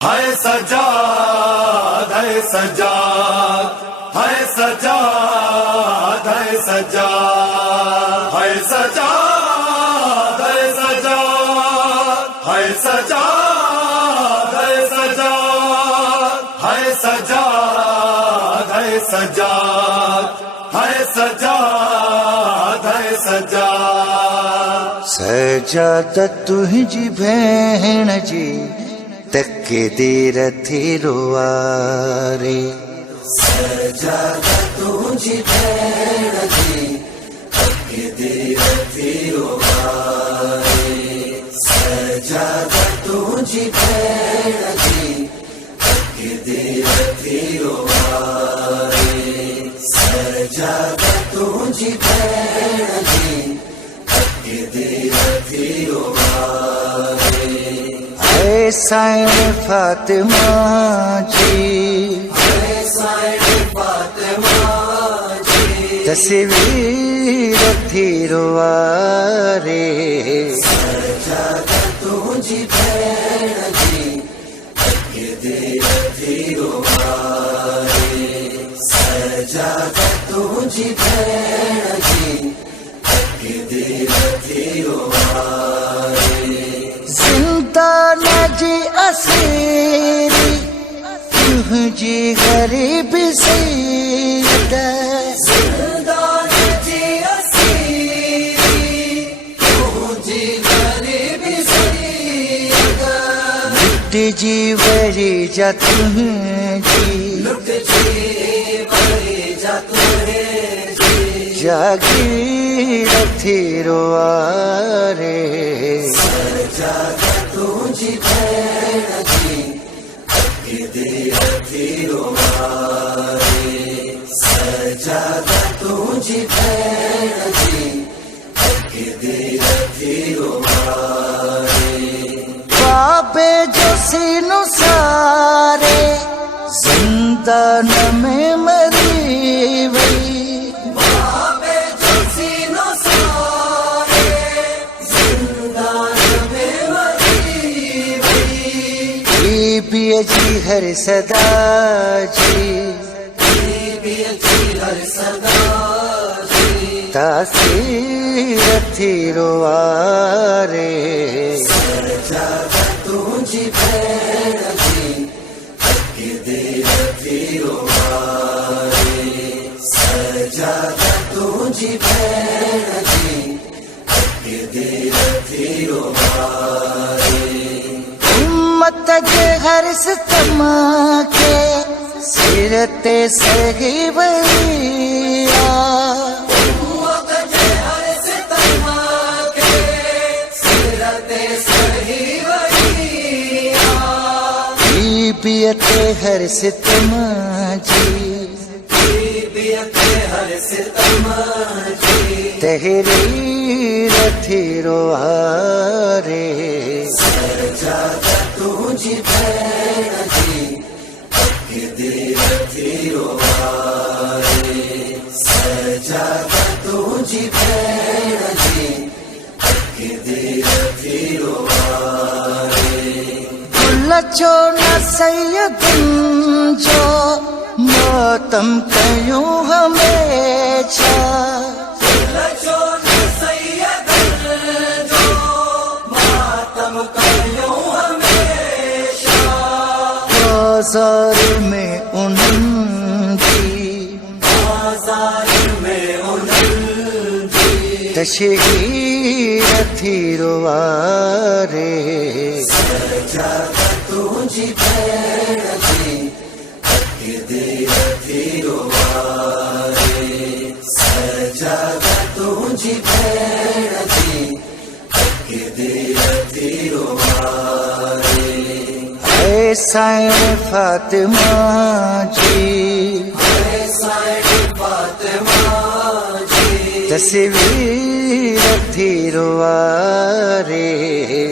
हाय सजाद है सजाद, हाय सजाद है सजाद, हाय सजाद है सजाद, हाय सजाद है सजाद, हाय सजाद है सजाद, हाय सजाद है सजाद। सजाद तुझी भेण जी तके देर थी रुआरे। सजाद तुझी भेण जी तके देर थी रुआरे। सजाद तुझी भेण जी तके देर थी रुआरे। सजाद तुझी भेण जी तके देर थी रुआरे। साईं फातिमा जी, फातिमा जी तस्वीर थी रुआरे। सजाद तुझी भेण जी तके देर थी रुआरे। सजाद तुझी भेण जी तके देर थी रुआरे। जिंदान जी असीरी तुझी गरीबी सैयद। जिंदान जी असीरी तुझी गरीबी सैयद। लुट जी वरी जा तुझी, लुट जी वरी जा तुझी। जागीर थी रुआरे। सजाद तुझी भेण जी तके देर थी रुआरे। सजाद तुझी भेण जी तके देर थी रुआरे। बाबे जो सीनु सारे जिंदान में मरी वई। बाबे जो सीनो सारे जिंदान में मरी वई। बीबी जी हर सदा जी, बीबी जी हर सदा जी तासीर थी रुआरे। सजाद तुझी भेण जी तके देर थी रुआरे। सजाद तुझी भेण जी तके देर थी रुआरे। उम्मत के हर सितम के सिर ते सही वरिया। उम्मत के हर सितम के सिर ते सही वरिया। बीबी ते हर सितम जी, बीबी के हर सितम जी तहरीर थी रुआरे। सजाद तुझी भेण जी तके देर थी रुआरे। सजाद तुझी भेण जी तके देर थी रुआरे। लचो न सैयदन जो मातम कयूं हमेशा। लचो न सैयदन जो मातम कयूं हमेशा। बाजार में उनकी, बाजार में उनकी तशहीर थी रुआरे। सजाद तुझी भेण जी तके देर थी रुआरे। सजाद तुझी भेण जी तके देर थी रुआरे। साईं फातिमा जी, साईं फातिमा जी तस्वीर थी रुआरे।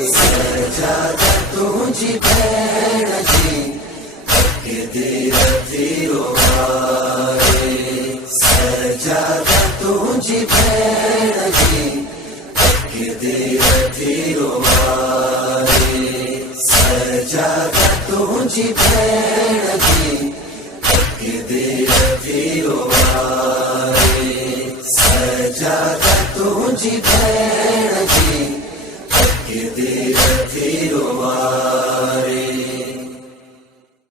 सजाद तुझी भेण जी तके देर थी रुआरे। सजाद तुझी भेण जी तके देर थी रुआरे। सजाद तुझी तुझी भेण जी अॻिते रखी रोवारे सजादा तुझी भेण जी अॻिते